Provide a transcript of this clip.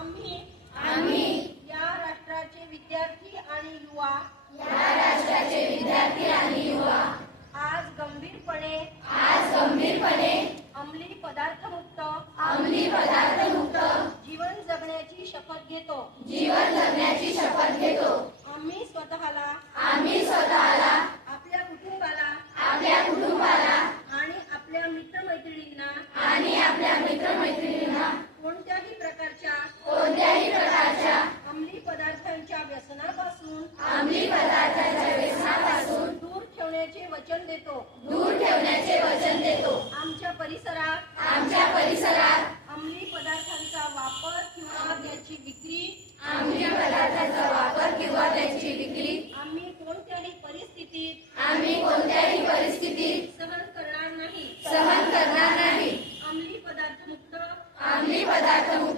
आम्ही आम्ही या राष्ट्राचे विद्यार्थी आणि युवा या राष्ट्राचे विद्यार्थी आणि युवा आज गंभीरपणे अंमली पदार्थ मुक्त जीवन जगण्याची शपथ घेतो आम्ही स्वतःला आपल्या कुटुंबाला आणि आपल्या मित्रमैत्रिणींना कोणत्याही प्रकारच्या अंमली पदार्थांच्या व्यसनापासून दूर ठेवण्याचे वचन देतो आमच्या परिसरात अंमली पदार्थांचा वापर किंवा त्याची विक्री आम्ही कोणत्याही परिस्थितीत सहन करणार नाही अंमली पदार्थ मुक्त